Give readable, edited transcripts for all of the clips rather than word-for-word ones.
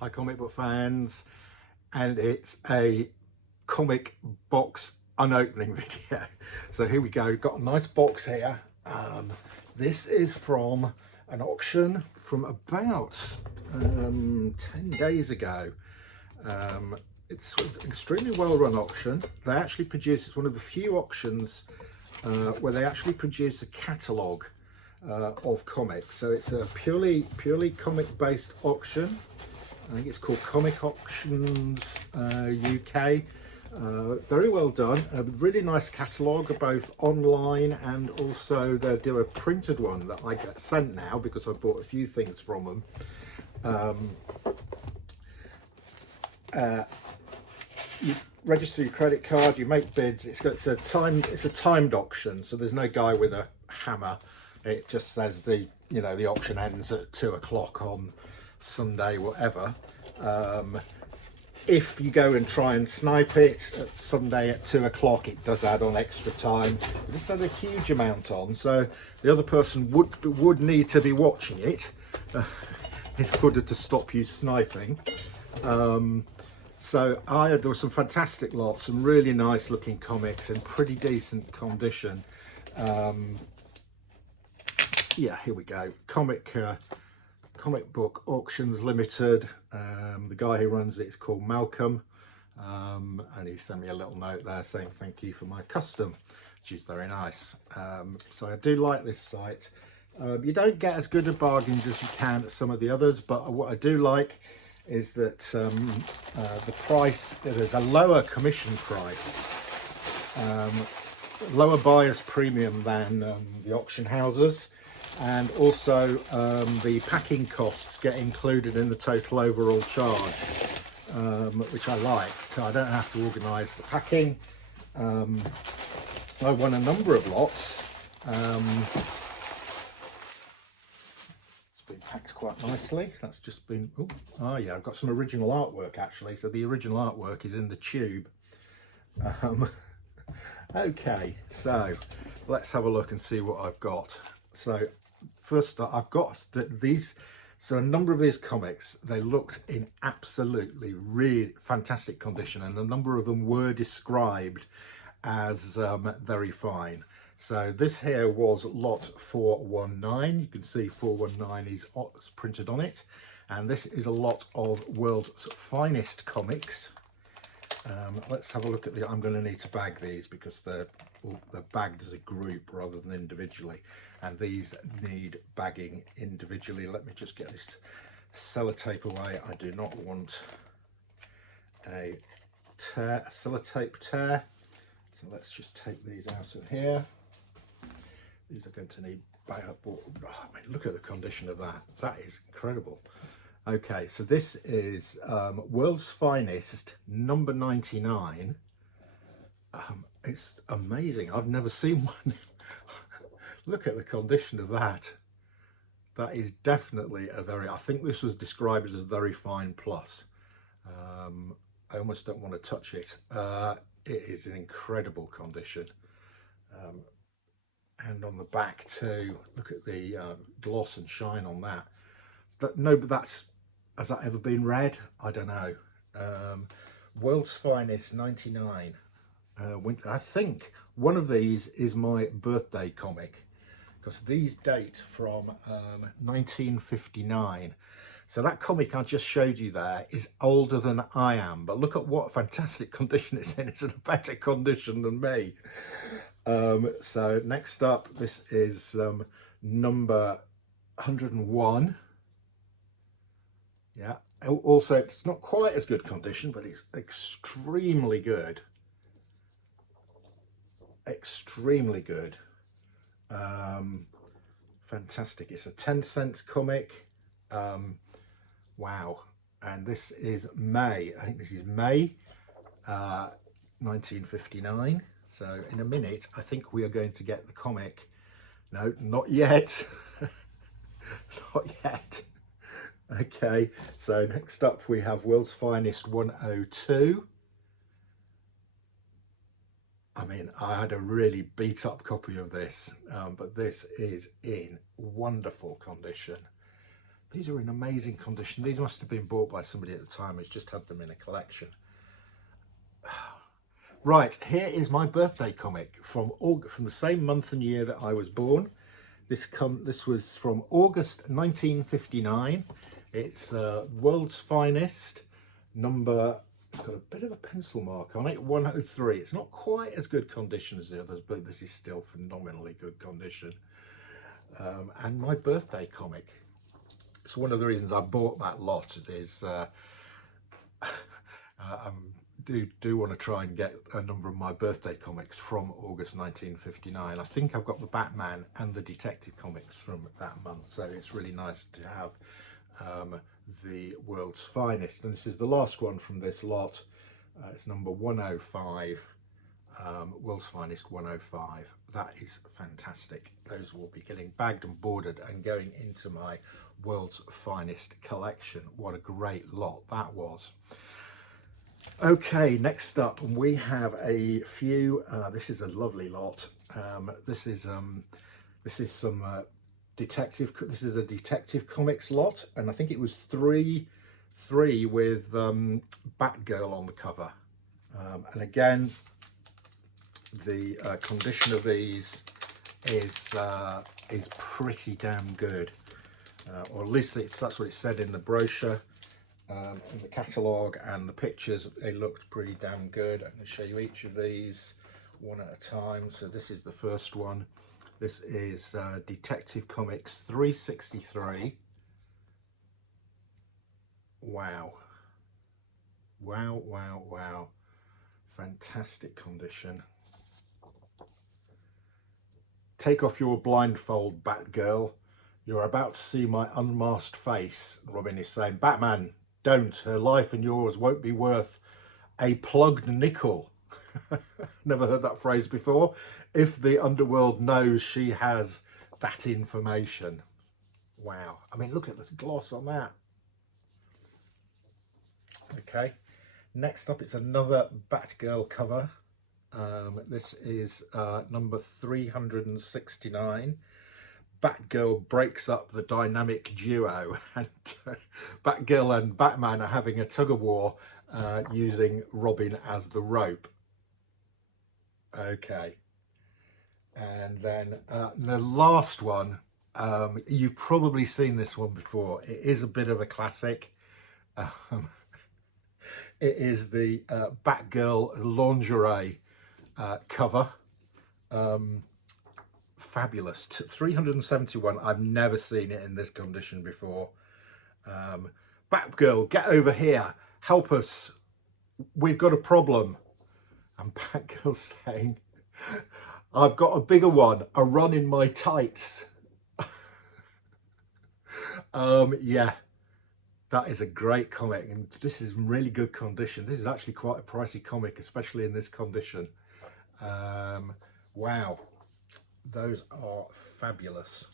Hi comic book fans, and it's a comic box unopening video. So here we go, got a nice box here. This is from an auction from about 10 days ago. It's an extremely well run auction. They actually produce, it's one of the few auctions where they actually produce a catalogue of comics. So it's a purely comic based auction. I think it's called Comic Auctions UK. Very well done. A really nice catalogue, both online and also they do a printed one that I get sent now because I bought a few things from them. You register your credit card, you make bids. It's a timed auction, so there's no guy with a hammer. It just says the auction ends at 2 o'clock on Sunday, whatever. If you go and try and snipe it at Sunday at 2 o'clock, it does add on extra time. But it's not a huge amount on, so the other person would need to be watching it in order to stop you sniping. So there were some fantastic lots, some really nice looking comics in pretty decent condition. Yeah, here we go. Comic Book Auctions Limited. The guy who runs it is called Malcolm, and he sent me a little note there saying thank you for my custom, which is very nice. So I do like this site. You don't get as good a bargains as you can at some of the others, but what I do like is that the price, there's a lower commission price, lower buyer's premium than the auction houses, and also the packing costs get included in the total overall charge, which I like, so I don't have to organise the packing. I won a number of lots. Been packed quite nicely. That's just been yeah, I've got some original artwork actually, so the original artwork is in the tube. Okay, so let's have a look and see what I've got. So first I've got these, so a number of these comics, they looked in absolutely really fantastic condition, and a number of them were described as very fine. So this here was lot 419. You can see 419 is printed on it, and this is a lot of World's Finest comics. Let's have a look at the, I'm going to need to bag these because they're bagged as a group rather than individually, and these need bagging individually. Let me just get this sellotape away. I do not want a sellotape tear, so let's just take these out of here. These are going to need bag. I mean, look at the condition of that. That is incredible. Okay, so this is World's Finest number 99. It's amazing. I've never seen one. Look at the condition of that. That is definitely a very, I think this was described as a very fine plus. I almost don't want to touch it. It is in incredible condition. And on the back too, look at the gloss and shine on that. No, but that's, has that ever been read? I don't know. World's Finest 99. I think one of these is my birthday comic, because these date from 1959. So that comic I just showed you there is older than I am, but look at what fantastic condition it's in. It's in a better condition than me. So next up, this is number 101. Yeah, also it's not quite as good condition, but it's extremely good. Extremely good. Fantastic. It's a 10-cent comic. Wow. And this is May, I think this is May 1959. So in a minute I think we are going to get the comic. No, not yet. Not yet. Okay, so next up we have World's Finest 102. I mean, I had a really beat up copy of this, but this is in wonderful condition. These are in amazing condition. These must have been bought by somebody at the time who's just had them in a collection. Right, here is my birthday comic from the same month and year that I was born. This was from August 1959. It's World's Finest, number, it's got a bit of a pencil mark on it, 103. It's not quite as good condition as the others, but this is still phenomenally good condition. And my birthday comic. It's one of the reasons I bought that lot is do want to try and get a number of my birthday comics from August 1959. I think I've got the Batman and the detective comics from that month, so it's really nice to have the World's Finest. And this is the last one from this lot. It's number 105, World's Finest 105. That is fantastic. Those will be getting bagged and boarded and going into my World's Finest collection. What a great lot that was. Okay, next up we have a few, this is a lovely lot. This is some this is a detective comics lot, and I think it was three with Batgirl on the cover. And again, the condition of these is pretty damn good, or at least that's what it said in the brochure. In the catalogue and the pictures, they looked pretty damn good. I'm going to show you each of these one at a time. So this is the first one. This is Detective Comics 363. Wow. Wow, wow, wow. Fantastic condition. Take off your blindfold, Batgirl. You're about to see my unmasked face. Robin is saying, Batman, don't. Her life and yours won't be worth a plugged nickel. Never heard that phrase before. If the underworld knows she has that information. Wow. I mean, look at the gloss on that. Okay. Next up, it's another Batgirl cover. This is number 369. Batgirl breaks up the dynamic duo, and Batgirl and Batman are having a tug-of-war using Robin as the rope. Okay, and then the last one, you've probably seen this one before. It is a bit of a classic. It is the Batgirl lingerie cover. Fabulous. 371. I've never seen it in this condition before. Batgirl, get over here, help us, we've got a problem. And Batgirl saying, I've got a bigger one, a run in my tights. Yeah, that is a great comic, and this is really good condition. This is actually quite a pricey comic, especially in this condition. Wow. Those are fabulous.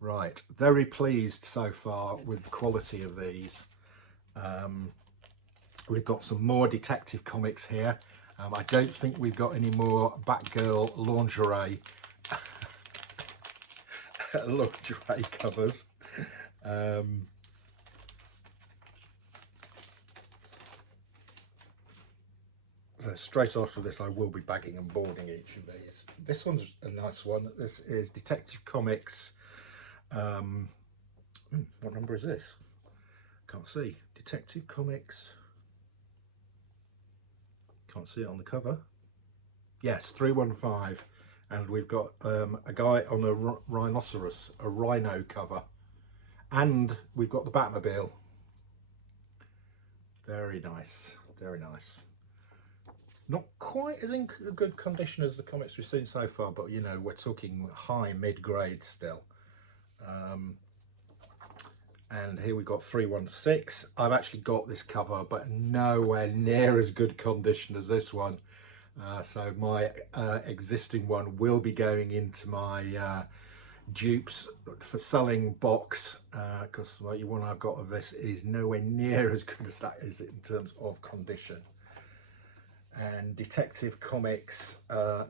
Right, very pleased so far with the quality of these. We've got some more detective comics here. I don't think we've got any more Batgirl lingerie lingerie covers. So straight after this, I will be bagging and boarding each of these. This one's a nice one. This is Detective Comics. What number is this? Can't see. Detective Comics. Can't see it on the cover. Yes, 315. And we've got a guy on a rhinoceros, a rhino cover. And we've got the Batmobile. Very nice. Very nice. Not quite as in good condition as the comics we've seen so far, but you know, we're talking high mid-grade still. And here we've got 316. I've actually got this cover, but nowhere near as good condition as this one. So my existing one will be going into my dupes for selling box, because the one I've got of this is nowhere near as good as that is in terms of condition. And Detective Comics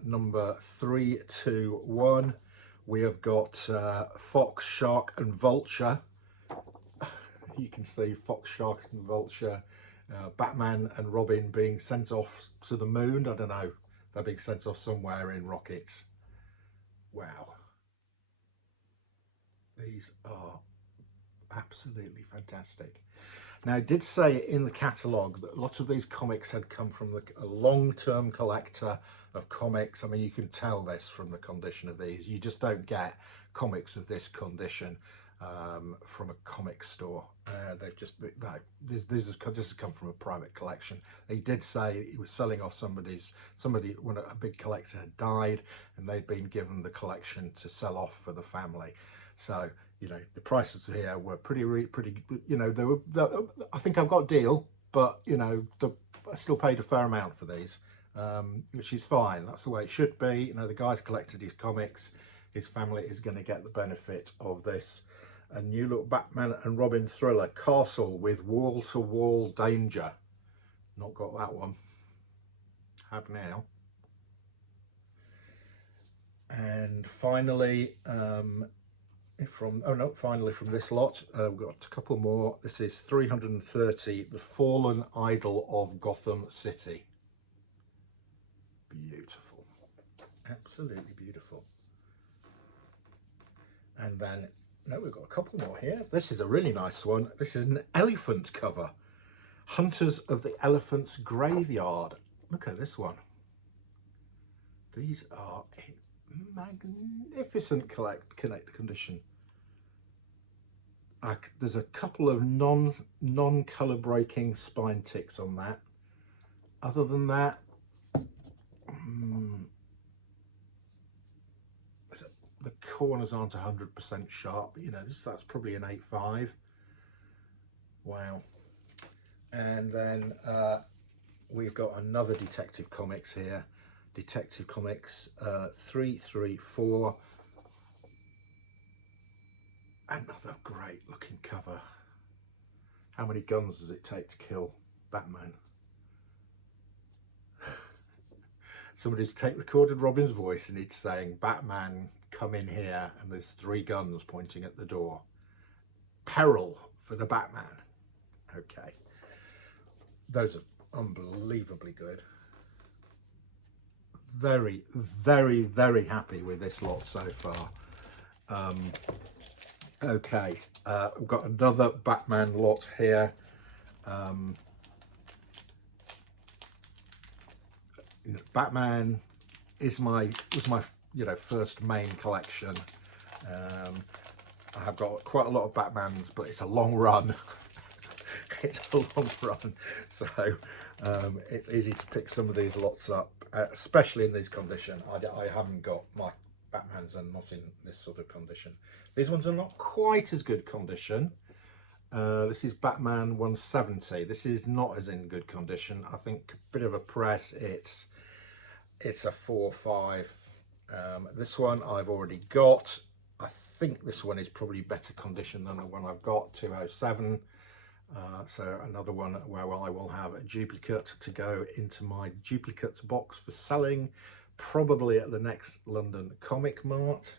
number 321, we have got Fox, Shark and Vulture. you can see Fox, Shark and Vulture, Batman and Robin being sent off to the moon. I don't know, they're being sent off somewhere in rockets. Wow, these are absolutely fantastic. Now, it did say in the catalogue that lots of these comics had come from a long-term collector of comics. I mean, you can tell this from the condition of these. You just don't get comics of this condition from a comic store. They've just, no, this has come from a private collection. He did say he was selling off somebody when a big collector had died, and they'd been given the collection to sell off for the family. So, you know, the prices here were pretty, you know, I think I've got a deal, but, you know, I still paid a fair amount for these, which is fine. That's the way it should be. You know, the guy's collected his comics. His family is going to get the benefit of this. A new look Batman and Robin thriller, Castle with wall-to-wall danger. Not got that one. Have now. And finally, finally from this lot, we've got a couple more. This is 330, The Fallen Idol of Gotham City. Beautiful, absolutely beautiful. And then, no, we've got a couple more here. This is a really nice one. This is an elephant cover, Hunters of the Elephant's Graveyard. Look at this one. These are in magnificent condition. There's a couple of non-color breaking spine ticks on that. Other than that, the corners aren't 100% sharp. You know, that's probably an 8.5. Wow. And then we've got another Detective Comics here. Detective Comics 334. Another great looking cover. How many guns does it take to kill Batman? Somebody's recorded Robin's voice and it's saying, Batman, come in here, and there's 3 guns pointing at the door. Peril for the Batman. Okay. Those are unbelievably good. Very, very, very happy with this lot so far. Okay, we've got another Batman lot here. Batman was my first main collection. I have got quite a lot of Batmans, but it's a long run. It's a long run, so it's easy to pick some of these lots up, especially in this condition. I haven't got my Batmans and not in this sort of condition. These ones are not quite as good condition. This is Batman 170. This is not as in good condition. I think a bit of a press. It's a 4.5. This one I've already got. I think this one is probably better condition than the one I've got, 207. So another one where I will have a duplicate to go into my duplicates box for selling, probably at the next London Comic Mart.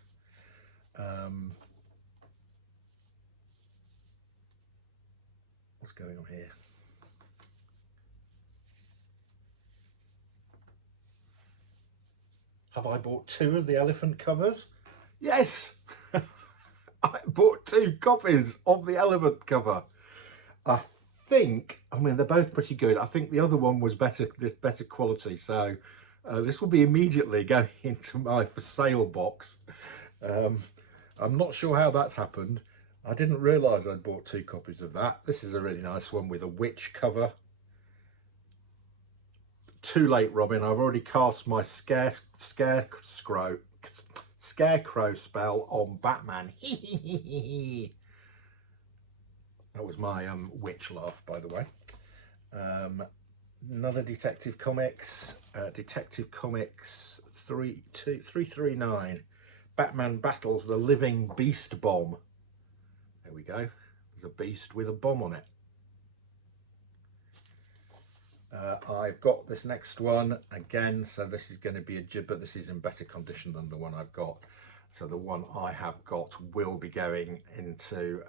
What's going on here? Have I bought 2 of the elephant covers? Yes! I bought 2 copies of the elephant cover. I mean, they're both pretty good. I think the other one was better quality. So this will be immediately going into my for sale box. I'm not sure how that's happened. I didn't realise I'd bought 2 copies of that. This is a really nice one with a witch cover. Too late, Robin. I've already cast my scarecrow spell on Batman. That was my witch laugh, by the way. Another Detective Comics, Detective Comics 339. Batman battles the living beast bomb. There we go. There's a beast with a bomb on it. I've got this next one again, so this is going to be but this is in better condition than the one I've got. So the one I have got will be going into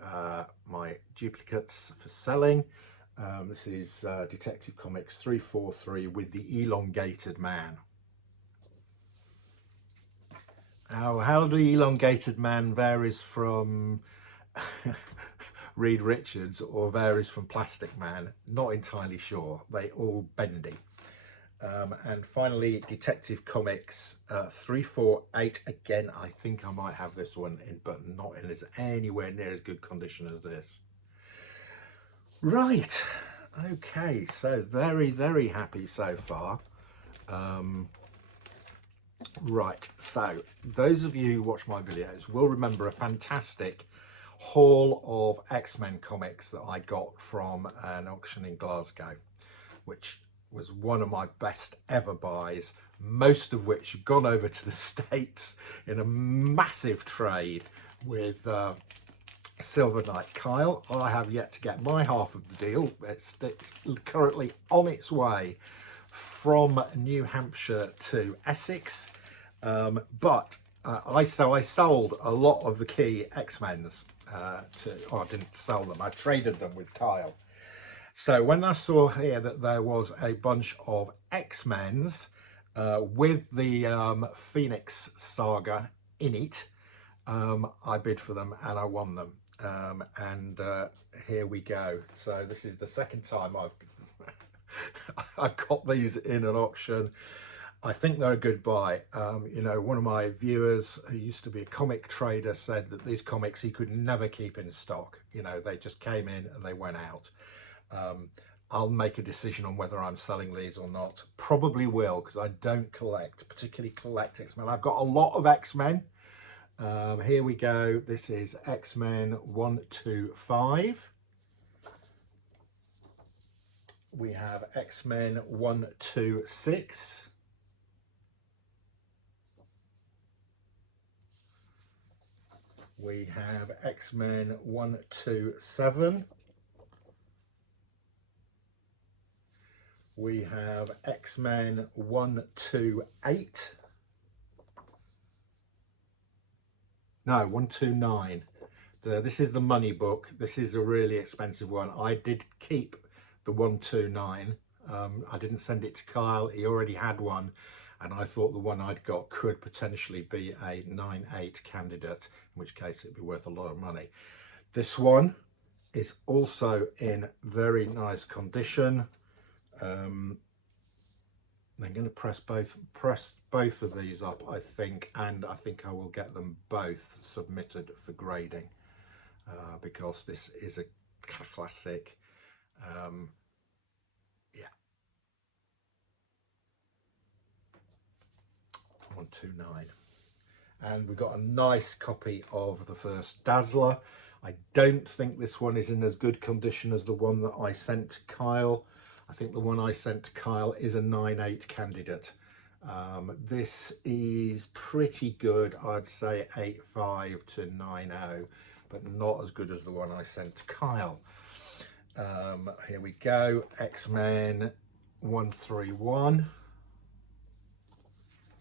my duplicates for selling. This is Detective Comics 343 with the elongated man. How the elongated man varies from Reed Richards or varies from Plastic Man, not entirely sure. They all bendy. And finally, Detective Comics 348. Again, I think I might have this one in, but not in anywhere near as good condition as this. Right. Okay. So very, very happy so far. Right. So those of you who watch my videos will remember a fantastic haul of X-Men comics that I got from an auction in Glasgow, which was one of my best ever buys, most of which have gone over to the States in a massive trade with Silver Knight Kyle. I have yet to get my half of the deal. It's currently on its way from New Hampshire to Essex, but I sold a lot of the key X-Men's I didn't sell them, I traded them with Kyle. So when I saw here that there was a bunch of X-Men's with the Phoenix saga in it, I bid for them and I won them. Here we go. So this is the second time I've got these in an auction. I think they're a good buy. You know, one of my viewers who used to be a comic trader said that these comics he could never keep in stock. You know, they just came in and they went out. I'll make a decision on whether I'm selling these or not. Probably will, because I don't particularly collect X-Men. I've got a lot of X-Men. Here we go. This is X-Men 125. We have X-Men 126. We have X-Men 127. We have X-Men 128. No, 129. This is the money book. This is a really expensive one. I did keep the 129. I didn't send it to Kyle. He already had one. And I thought the one I'd got could potentially be a 9.8 candidate, in which case it'd be worth a lot of money. This one is also in very nice condition. I'm going to press both of these up, I think, and I think I will get them both submitted for grading because this is a classic. Yeah, 129. And we've got a nice copy of the first Dazzler. I don't think this one is in as good condition as the one that I sent to Kyle. I think the one I sent to Kyle is a 9.8 candidate. This is pretty good. I'd say 8.5 to 9.0, but not as good as the one I sent to Kyle. Here we go. X-Men 131.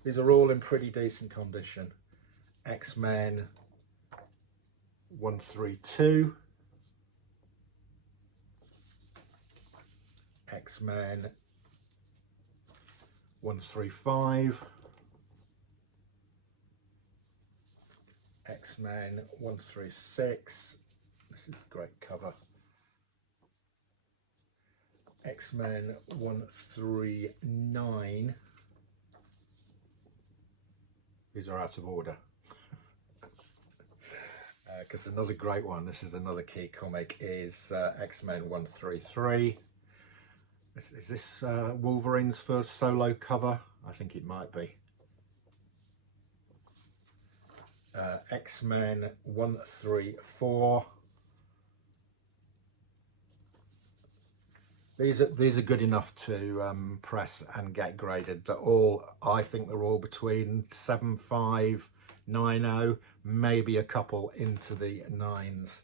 These are all in pretty decent condition. X-Men 132. X-Men 135. X-Men 136. This is a great cover. X-Men 139. These are out of order. Because another great one, this is another key comic, is X-Men 133. Is this Wolverine's first solo cover? I think it might be. X-Men 134. These are good enough to press and get graded. They're all, I think they're all between 7.5, 9.0, maybe a couple into the 9s.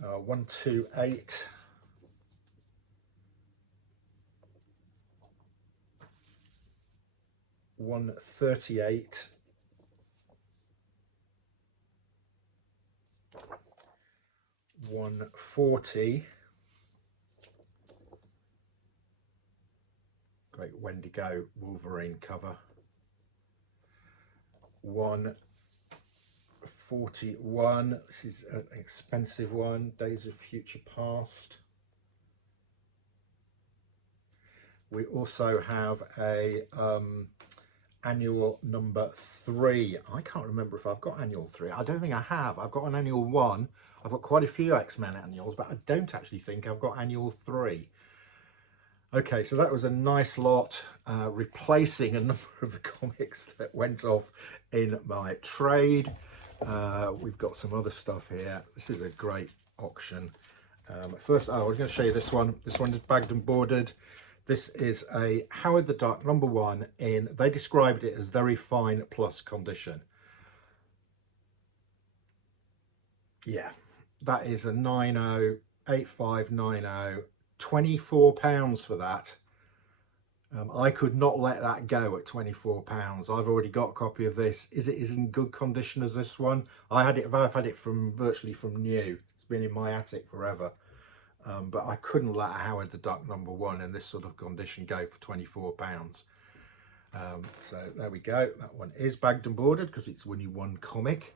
128. $138. 140. Great Wendigo Wolverine cover. 141. This is an expensive one. Days of Future Past. We also have a annual number 3. I can't remember if I've got annual 3. I don't think I have. I've got an annual 1. I've got quite a few X-Men annuals, but I don't actually think I've got annual 3. Okay, so that was a nice lot, replacing a number of the comics that went off in my trade. We've got some other stuff here. This is a great auction. First, I was going to show you this one. This one is bagged and boarded. This is a Howard the Duck #1 in, they described it as very fine plus condition. Yeah, that is a 908590, £24 for that. I could not let that go at £24. I've already got a copy of this. Is it as in good condition as this one? I've had it from virtually from new. It's been in my attic forever. But I couldn't let Howard the Duck #1 in this sort of condition go for £24. So there we go. That one is bagged and boarded because it's only one comic.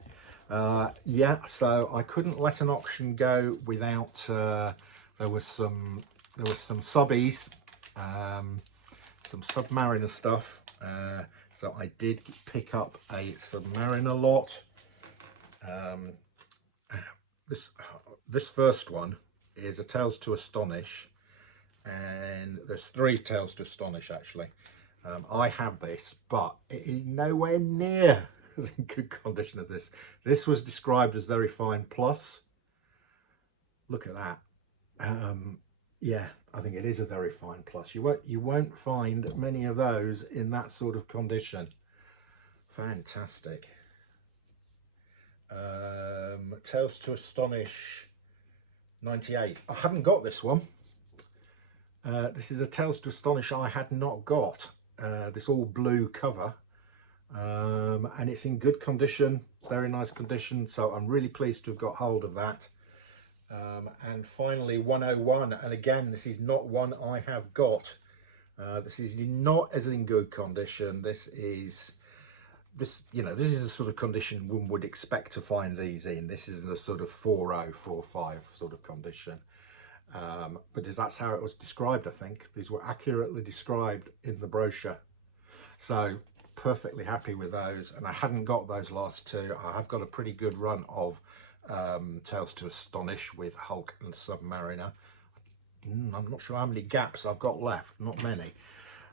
Yeah, so I couldn't let an auction go without there was some subbies, some Submariner stuff. So I did pick up a Submariner lot. This first one is a Tales to Astonish, and there's 3 Tales to Astonish actually. I have this, but it is nowhere near as in good condition as this. This was described as very fine plus. Look at that. Yeah, I think it is a very fine plus. You won't find many of those in that sort of condition. Fantastic. Tales to Astonish 98. I haven't got this one. This is a Tales to Astonish I had not got. This all blue cover, and it's in good condition, very nice condition, so I'm really pleased to have got hold of that. And finally 101, and again this is not one I have got. This is not as in good condition. This is the sort of condition one would expect to find these in. This is a sort of 4045 sort of condition. But that's how it was described. I think these were accurately described in the brochure, so perfectly happy with those. And I hadn't got those last 2. I have got a pretty good run of Tales to Astonish with Hulk and Submariner. I'm not sure how many gaps I've got left, not many.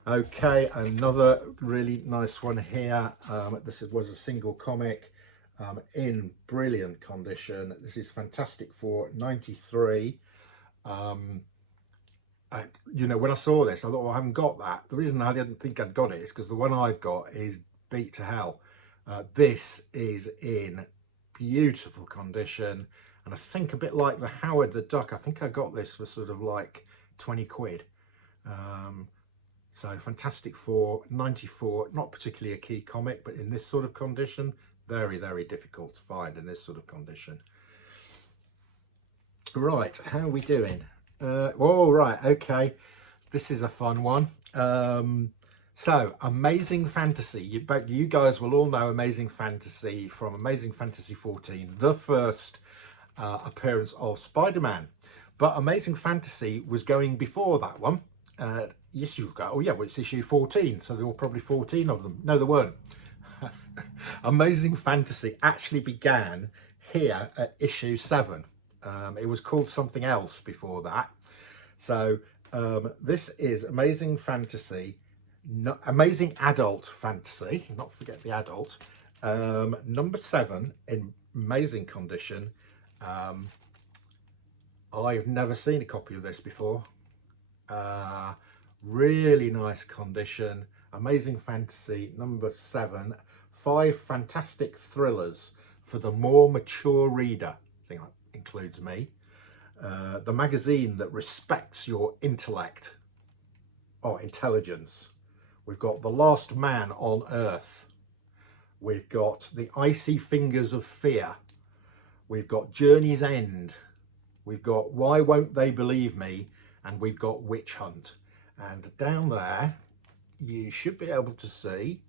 Okay, another really nice one here. This was a single comic in brilliant condition. This is Fantastic Four 93. You know, when I saw this, I thought, well, I haven't got that. The reason I didn't think I'd got it is because the one I've got is beat to hell. This is in beautiful condition, and I think a bit like the Howard the Duck, I think I got this for sort of like 20 quid. So Fantastic Four 94, not particularly a key comic, but in this sort of condition, very, very difficult to find in this sort of condition. Right, how are we doing? Oh, right, okay. This is a fun one. So, Amazing Fantasy. You guys will all know Amazing Fantasy from Amazing Fantasy 14, the first appearance of Spider-Man. But Amazing Fantasy was going before that one. Yes, you've got, oh yeah, well, it's issue 14, so there were probably 14 of them. No, there weren't. Amazing Fantasy actually began here at issue 7. It was called something else before that. So this is Amazing Fantasy, Amazing Adult Fantasy, not forget the adult, number 7 in amazing condition. I've never seen a copy of this before. Really nice condition. Amazing Fantasy number 7, 5 fantastic thrillers for the more mature reader. I think that includes me. The magazine that respects your intellect or intelligence. We've got The Last Man on Earth. We've got The Icy Fingers of Fear. We've got Journey's End. we've got Why Won't They Believe Me, and we've got Witch Hunt. And down there, you should be able to see,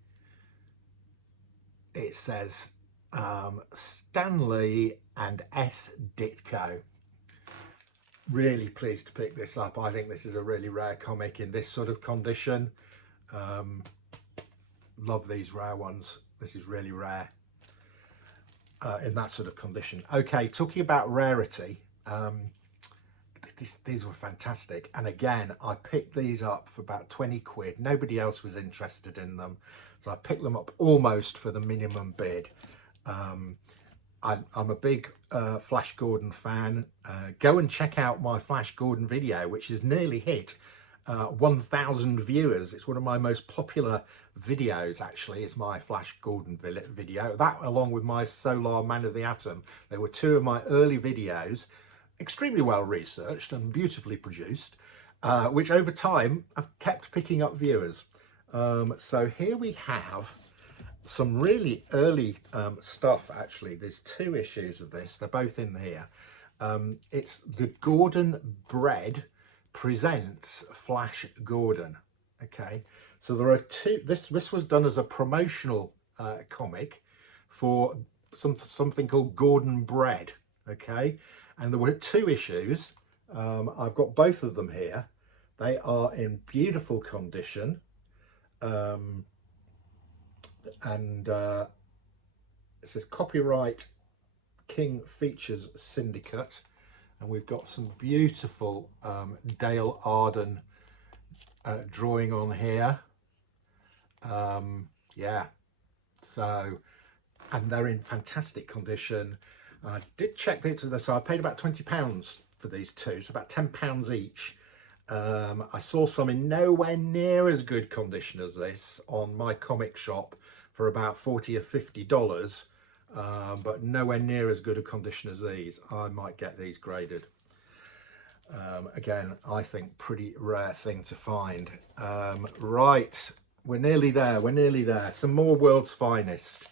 it says Stanley and S. Ditko. Really pleased to pick this up. I think this is a really rare comic in this sort of condition. Love these rare ones. This is really rare in that sort of condition. Okay, talking about rarity, these were fantastic. And again, I picked these up for about 20 quid. Nobody else was interested in them, so I picked them up almost for the minimum bid. I'm a big Flash Gordon fan. Go and check out my Flash Gordon video, which has nearly hit 1,000 viewers. It's one of my most popular videos, actually. It's my Flash Gordon video. That, along with my Solar Man of the Atom, they were two of my early videos, extremely well researched and beautifully produced, which over time I've kept picking up viewers. So here we have some really early stuff. Actually, there's 2 issues of this. They're both in here. It's the Gordon Bread presents Flash Gordon. Okay, so there are 2. This was done as a promotional comic for something called Gordon Bread. Okay, and there were 2 issues. I've got both of them here. They are in beautiful condition. And it says copyright King Features Syndicate, and we've got some beautiful Dale Arden drawing on here. Yeah, so, and they're in fantastic condition. I did check it, so I paid about £20 for these 2, so about £10 each. I saw some in nowhere near as good condition as this on my comic shop for about $40 or $50, but nowhere near as good a condition as these. I might get these graded. Again, I think pretty rare thing to find. Right, we're nearly there. We're nearly there. Some more World's Finest.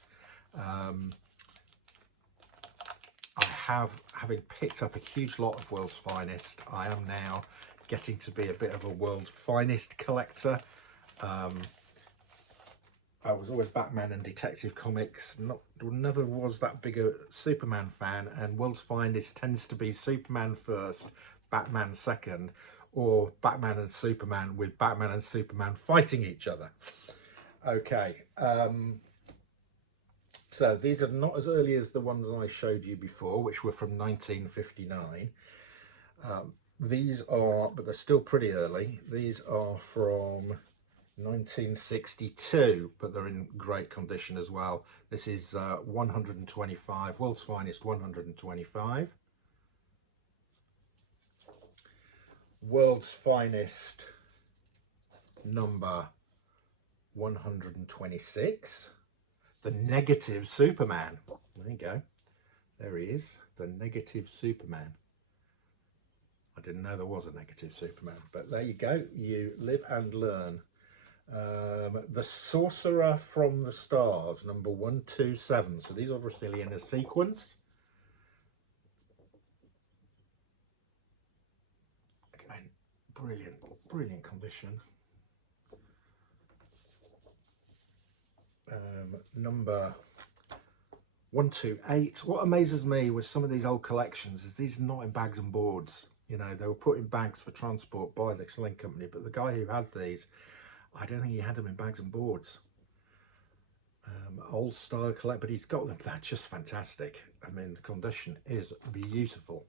Having picked up a huge lot of World's Finest, I am now getting to be a bit of a World's Finest collector. I was always Batman and Detective Comics, never was that big a Superman fan, and World's Finest tends to be Superman first, Batman second, or Batman and Superman with Batman and Superman fighting each other. Okay, so these are not as early as the ones I showed you before, which were from 1959. These are, but they're still pretty early. These are from 1962, but they're in great condition as well. This is 125, World's Finest 125. World's Finest number 126. The Negative Superman. There you go. There he is, the Negative Superman. I didn't know there was a Negative Superman, but there you go. You live and learn. The Sorcerer from the Stars, number 127. So these are obviously in a sequence. Again, brilliant, brilliant condition. Number 128. What amazes me with some of these old collections is these are not in bags and boards. You know, they were put in bags for transport by the Sling Company, but the guy who had these, I don't think he had them in bags and boards. Old style collect, but he's got them. They're just fantastic. I mean, the condition is beautiful.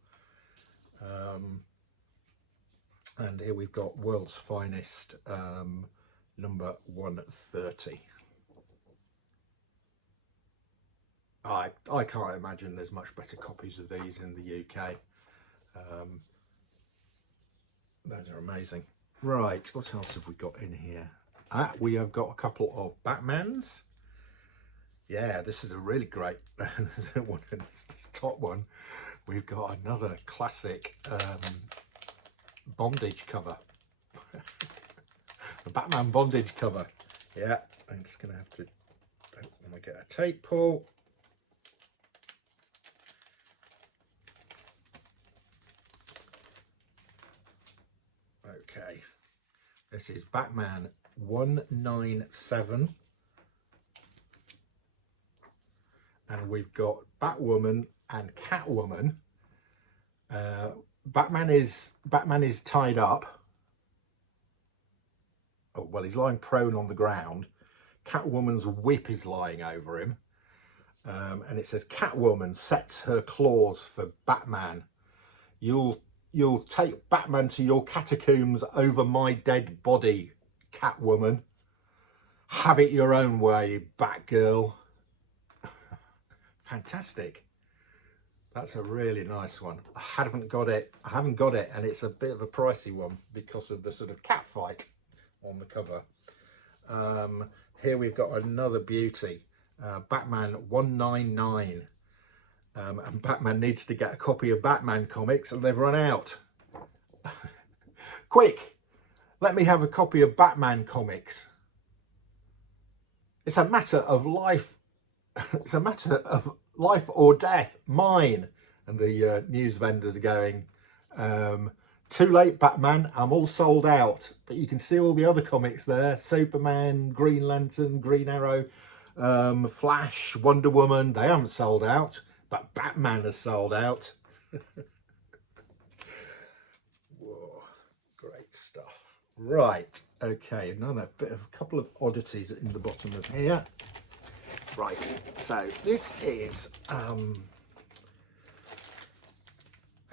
And here we've got World's Finest, number 130. I can't imagine there's much better copies of these in the UK. Those are amazing. Right, what else have we got in here? We have got a couple of Batmans. Yeah, this is a really great one. This top one, we've got another classic bondage cover. The Batman bondage cover. Yeah, I'm just going to have to, don't want to get a tape pull. Okay, this is Batman 197, and we've got Batwoman and Catwoman. Batman is tied up. Oh, well, he's lying prone on the ground. Catwoman's whip is lying over him, and it says Catwoman sets her claws for Batman. You'll take Batman to your catacombs over my dead body, Catwoman. Have it your own way, Batgirl. Fantastic. That's a really nice one. I haven't got it, and it's a bit of a pricey one because of the sort of cat fight on the cover. Here we've got another beauty, Batman 199. And Batman needs to get a copy of Batman comics, and they've run out. Quick, let me have a copy of Batman comics. It's a matter of life. It's a matter of life or death, mine. And the news vendors are going, too late, Batman, I'm all sold out. But you can see all the other comics there: Superman, Green Lantern, Green Arrow, Flash, Wonder Woman. They haven't sold out, but Batman has sold out. Whoa, great stuff. Right, okay, another bit of a couple of oddities in the bottom of here. Right, so this is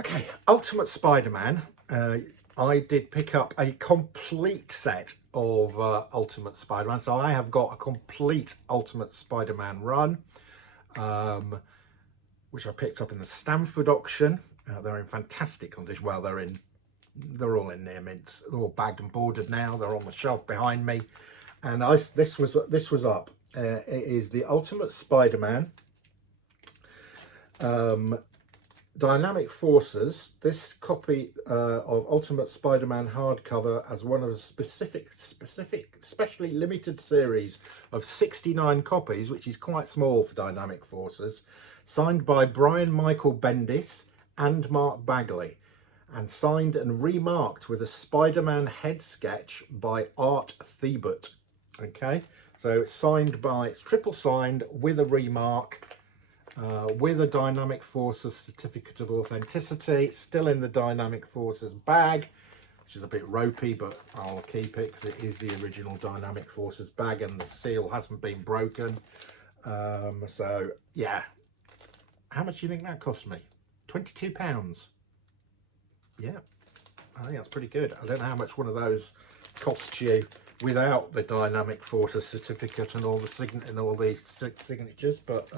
okay, Ultimate Spider-Man. I did pick up a complete set of Ultimate Spider-Man, so I have got a complete Ultimate Spider-Man run, which I picked up in the Stamford auction. They're in fantastic condition. Well, they're all in near mints. They're all bagged and boarded now. They're on the shelf behind me, and this was up. It is the Ultimate Spider-Man Dynamic Forces. This copy of Ultimate Spider-Man hardcover as one of a specially limited series of 69 copies, which is quite small for Dynamic Forces, signed by Brian Michael Bendis and Mark Bagley, and signed and remarked with a Spider-Man head sketch by Art Thibert. Okay, so it's triple signed with a remark, with a Dynamic Forces certificate of authenticity. It's still in the Dynamic Forces bag, which is a bit ropey, but I'll keep it because it is the original Dynamic Forces bag and the seal hasn't been broken. So yeah, how much do you think that cost me? £22. Yeah, I think that's pretty good. I don't know how much one of those costs you without the Dynamic Forces certificate and all the signatures, but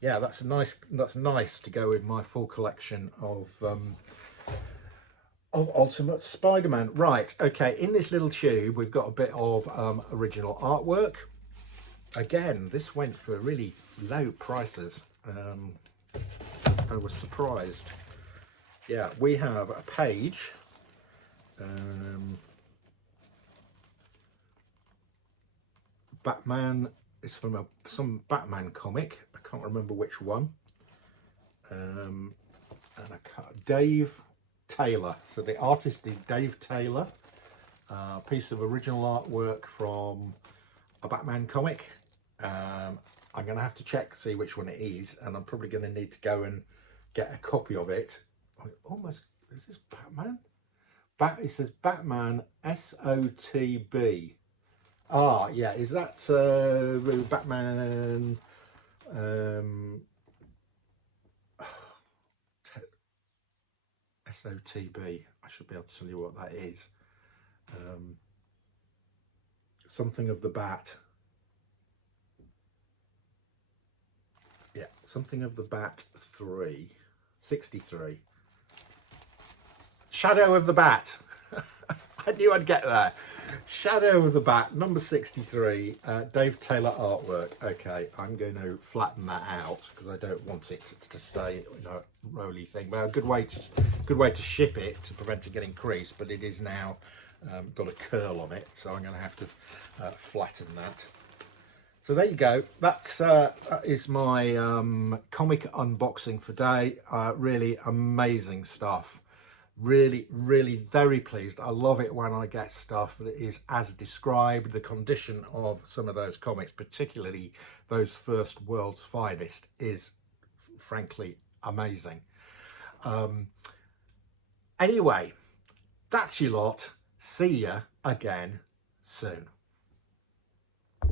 yeah, that's nice to go with my full collection of Ultimate Spider-Man. Right, okay, in this little tube we've got a bit of original artwork. Again, this went for really low prices. I was surprised. Yeah, we have a page, Batman. It's from some Batman comic. I can't remember which one. And Dave Taylor. So the artist is Dave Taylor. A piece of original artwork from a Batman comic. I'm going to have to check, see which one it is, and I'm probably going to need to go and get a copy of it. Almost, is this Batman? It says Batman SOTB. Ah, yeah, is that Batman SOTB? I should be able to tell you what that is. Something of the Bat. Yeah, something of the Bat 63. Shadow of the Bat. I knew I'd get there. Shadow of the Bat, number 63, Dave Taylor artwork. Okay, I'm going to flatten that out because I don't want it to stay, you know, roly thing. But a good way to ship it to prevent it getting creased. But it is now got a curl on it, so I'm going to have to flatten that. So there you go. That is my comic unboxing for today. Really amazing stuff. Really, really very pleased. I love it when I get stuff that is as described. The condition of some of those comics, particularly those first World's Finest, is frankly amazing. Anyway, that's your lot. See ya again soon.